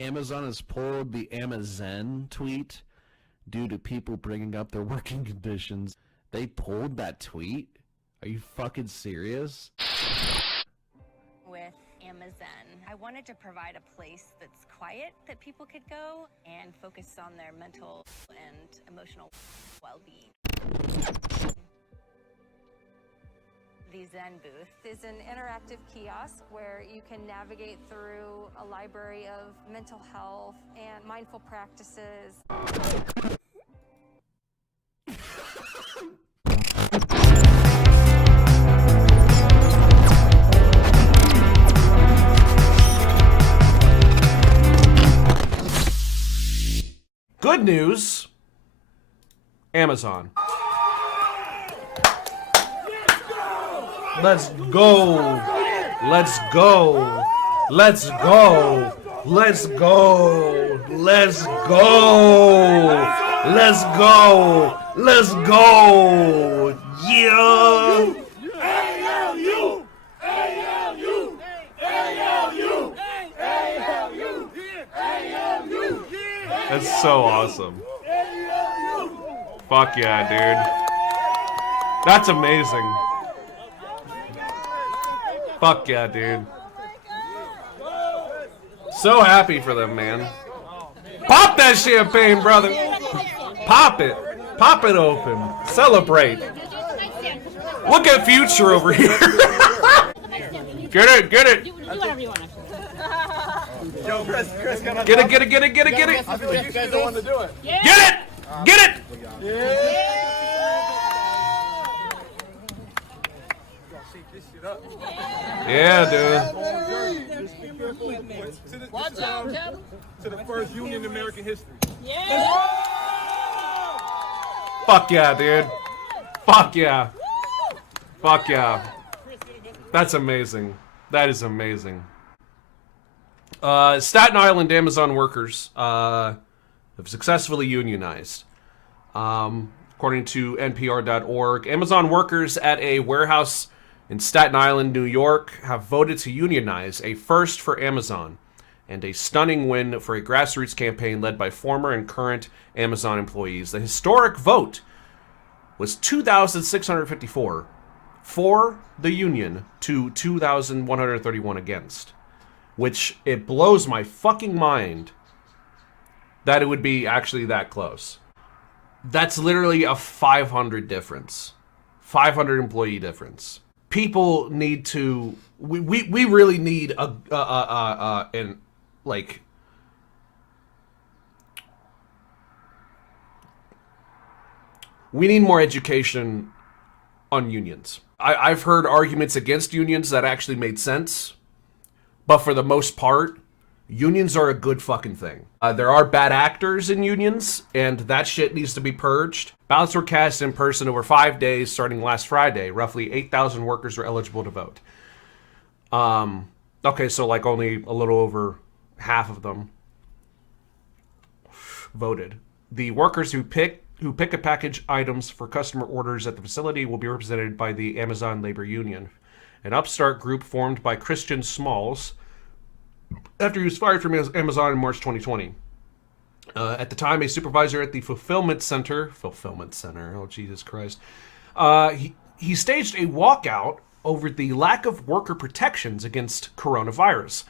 Amazon has pulled the Amazon tweet due to people bringing up their working conditions. They pulled that tweet? Are you fucking serious? With Amazon, I wanted to provide a place that's quiet that people could go and focus on their mental and emotional well-being. The Zen booth is an interactive kiosk where you can navigate through a library of mental health and mindful practices. Good news, Amazon. Let's go. Let's go. Let's go. Let's go. Let's go. Let's go. Let's go. Yeah. ALU. ALU. ALU. ALU. That's so awesome. Fuck yeah, dude. That's amazing. Fuck yeah, dude. So happy for them, man. Pop that champagne, brother. Pop it. Pop it open. Celebrate. Look at Future over here. Get it, get it. Do whatever you want. Yo, Chris, can I Get it, get it, get it, get it, get it. I feel like you guys don't want to do it. Get it! Get it! Yeah, dude. Watch out, Kevin. To the first union in American history. Fuck yeah, dude. Fuck yeah. Fuck yeah. That's amazing. That is amazing. Staten Island Amazon workers have successfully unionized. According to NPR.org, Amazon workers at a warehouse in Staten Island, New York, have voted to unionize, a first for Amazon, and a stunning win for a grassroots campaign led by former and current Amazon employees. The historic vote was 2,654 for the union to 2,131 against, which it blows my fucking mind that it would be actually that close. That's literally a 500 difference. 500 employee difference. People need to... We really need we need more education on unions. I've heard arguments against unions that actually made sense, but for the most part, unions are a good fucking thing. There are bad actors in unions, and that shit needs to be purged. Ballots were cast in person over 5 days starting last Friday. Roughly 8,000 workers were eligible to vote. Okay, so like only a little over half of them voted. The workers who pick a package items for customer orders at the facility will be represented by the Amazon Labor Union, an upstart group formed by Christian Smalls after he was fired from Amazon in March 2020. At the time, a supervisor at the fulfillment center, oh Jesus Christ, he staged a walkout over the lack of worker protections against coronavirus.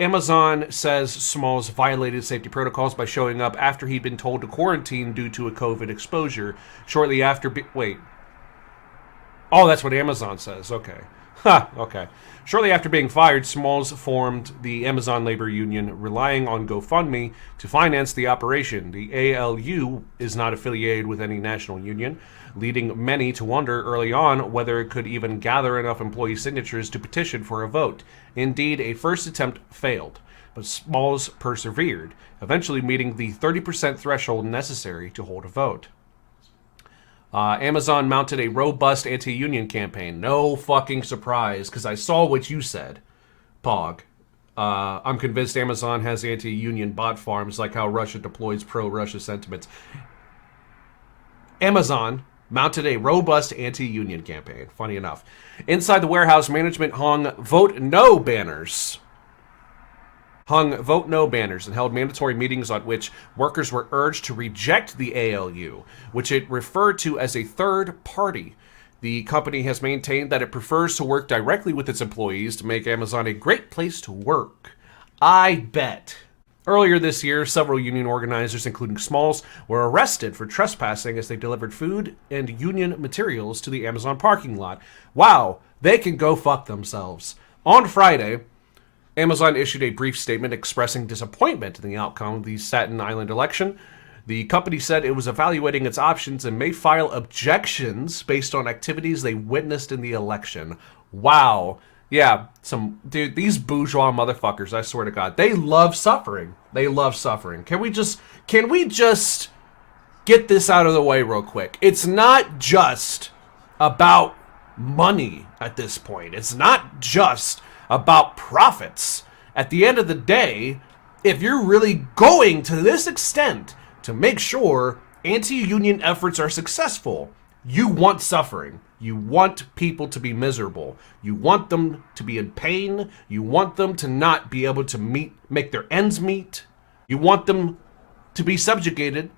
Amazon says Smalls violated safety protocols by showing up after he'd been told to quarantine due to a COVID exposure. Shortly after... wait. Oh, that's what Amazon says. Okay. Okay. Shortly after being fired, Smalls formed the Amazon Labor Union, relying on GoFundMe to finance the operation. The ALU is not affiliated with any national union, leading many to wonder early on whether it could even gather enough employee signatures to petition for a vote. Indeed, a first attempt failed, but Smalls persevered, eventually meeting the 30% threshold necessary to hold a vote. Amazon mounted a robust anti-union campaign. No fucking surprise, because I saw what you said, Pog. I'm convinced Amazon has anti-union bot farms, like how Russia deploys pro-Russia sentiments. Amazon mounted a robust anti-union campaign, funny enough. Inside the warehouse, management hung Vote No banners. And held mandatory meetings on which workers were urged to reject the ALU, which it referred to as a third party. The company has maintained that it prefers to work directly with its employees to make Amazon a great place to work. I bet. Earlier this year, several union organizers, including Smalls, were arrested for trespassing as they delivered food and union materials to the Amazon parking lot. Wow, they can go fuck themselves. On Friday, Amazon issued a brief statement expressing disappointment in the outcome of the Staten Island election. The company said it was evaluating its options and may file objections based on activities they witnessed in the election. Wow. Yeah, dude, these bourgeois motherfuckers, I swear to God, they love suffering. They love suffering. Can we just get this out of the way real quick? It's not just about money at this point. It's not just about profits. At the end of the day, if you're really going to this extent to make sure anti-union efforts are successful, you want suffering. You want people to be miserable. You want them to be in pain. You want them to not be able to make their ends meet. You want them to be subjugated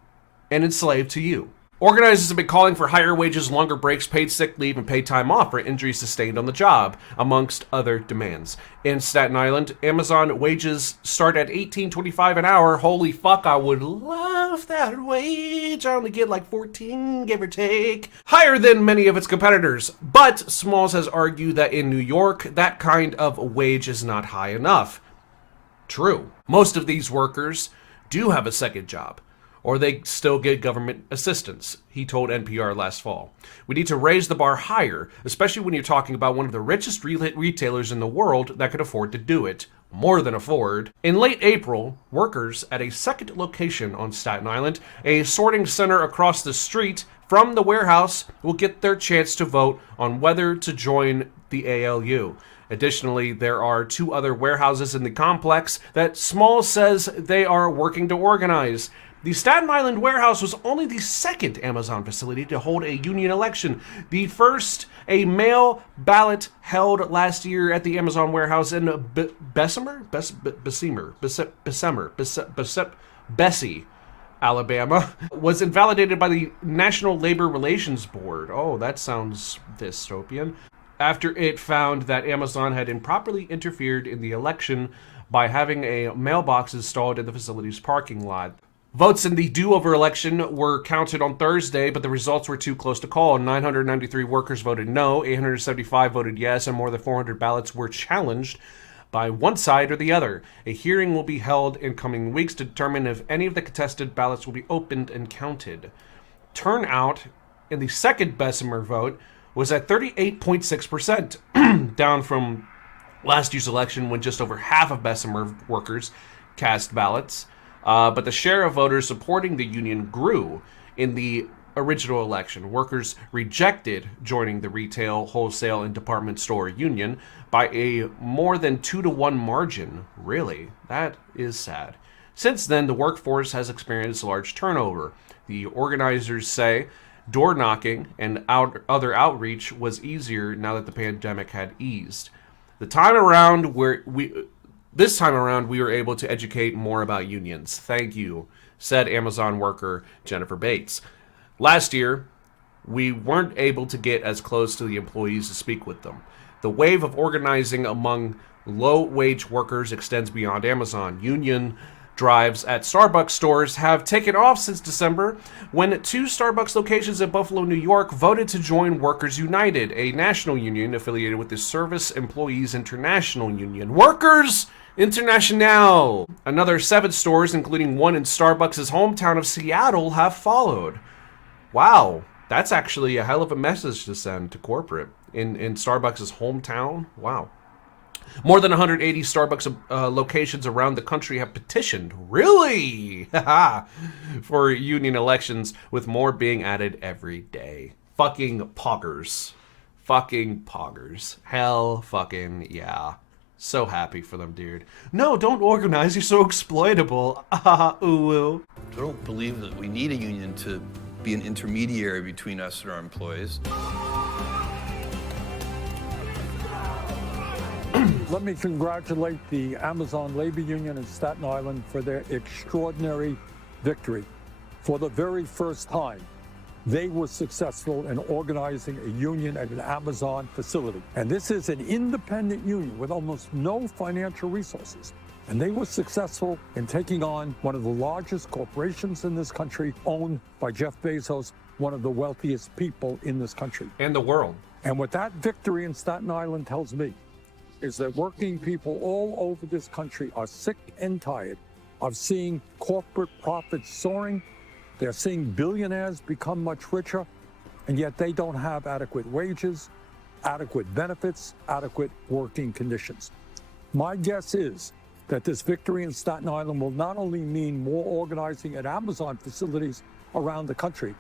and enslaved to you. Organizers have been calling for higher wages, longer breaks, paid sick leave, and paid time off for injuries sustained on the job, amongst other demands. In Staten Island, Amazon wages start at $18.25 an hour. Holy fuck, I would love that wage. I only get like 14, give or take. Higher than many of its competitors. But Smalls has argued that in New York, that kind of wage is not high enough. True. Most of these workers do have a second job, or they still get government assistance, he told NPR last fall. We need to raise the bar higher, especially when you're talking about one of the richest retailers in the world that could afford to do it. More than afford. In late April, workers at a second location on Staten Island, a sorting center across the street from the warehouse, will get their chance to vote on whether to join the ALU. Additionally, there are 2 other warehouses in the complex that Small says they are working to organize. The Staten Island warehouse was only the second Amazon facility to hold a union election. The first, a mail ballot held last year at the Amazon warehouse in Bessie, Alabama, was invalidated by the National Labor Relations Board. Oh, that sounds dystopian. After it found that Amazon had improperly interfered in the election by having a mailbox installed in the facility's parking lot. Votes in the do-over election were counted on Thursday, but the results were too close to call. 993 workers voted no, 875 voted yes, and more than 400 ballots were challenged by one side or the other. A hearing will be held in coming weeks to determine if any of the contested ballots will be opened and counted. Turnout in the second Bessemer vote was at 38.6%, down from last year's election when just over half of Bessemer workers cast ballots. But the share of voters supporting the union grew in the original election. Workers rejected joining the retail, wholesale, and department store union by a more than 2-to-1 margin. Really? That is sad. Since then, the workforce has experienced large turnover. The organizers say door knocking and other outreach was easier now that the pandemic had eased. This time around, we were able to educate more about unions. Thank you, said Amazon worker Jennifer Bates. Last year, we weren't able to get as close to the employees to speak with them. The wave of organizing among low-wage workers extends beyond Amazon. Union drives at Starbucks stores have taken off since December, when 2 Starbucks locations in Buffalo, New York voted to join Workers United, a national union affiliated with the Service Employees International Union. Workers International! Another 7 stores, including one in Starbucks' hometown of Seattle, have followed. Wow, that's actually a hell of a message to send to corporate in Starbucks' hometown. Wow. More than 180 Starbucks locations around the country have petitioned, really, for union elections, with more being added every day. Fucking poggers. Fucking poggers. Hell fucking yeah. So happy for them, dude. No, don't organize. You're so exploitable. Ooh. I don't believe that we need a union to be an intermediary between us and our employees. Let me congratulate the Amazon Labor Union in Staten Island for their extraordinary victory. For the very first time, they were successful in organizing a union at an Amazon facility. And this is an independent union with almost no financial resources. And they were successful in taking on one of the largest corporations in this country, owned by Jeff Bezos, one of the wealthiest people in this country. And the world. And what that victory in Staten Island tells me is that working people all over this country are sick and tired of seeing corporate profits soaring. They're seeing billionaires become much richer, and yet they don't have adequate wages, adequate benefits, adequate working conditions. My guess is that this victory in Staten Island will not only mean more organizing at Amazon facilities around the country,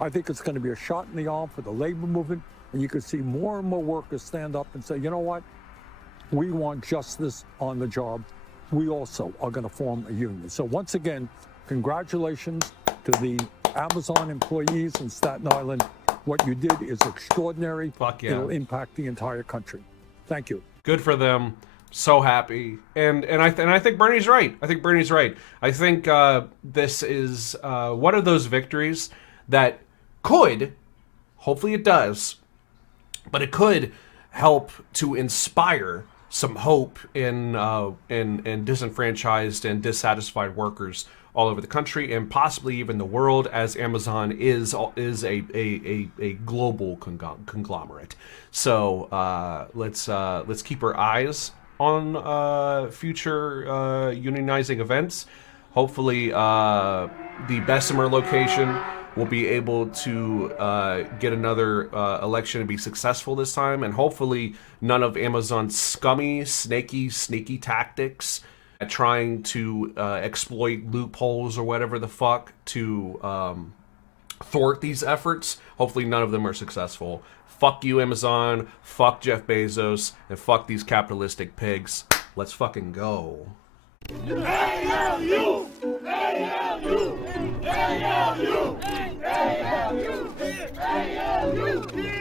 I think it's going to be a shot in the arm for the labor movement, and you can see more and more workers stand up and say, you know what? We want justice on the job. We also are going to form a union. So once again, congratulations to the Amazon employees in Staten Island. What you did is extraordinary. Fuck yeah. It'll impact the entire country. Thank you. Good for them. So happy. And I think Bernie's right. I think Bernie's right. I think this is one of those victories that could, hopefully it does, but it could help to inspire some hope in disenfranchised and dissatisfied workers all over the country and possibly even the world, as Amazon is a global conglomerate. So let's keep our eyes on future unionizing events. Hopefully, the Bessemer location will be able to get another election and be successful this time, and hopefully none of Amazon's scummy, snaky, sneaky tactics at trying to exploit loopholes or whatever the fuck to thwart these efforts. Hopefully none of them are successful. Fuck you, Amazon. Fuck Jeff Bezos. And fuck these capitalistic pigs. Let's fucking go. ALU! ALU! ALU! ALU! ALU!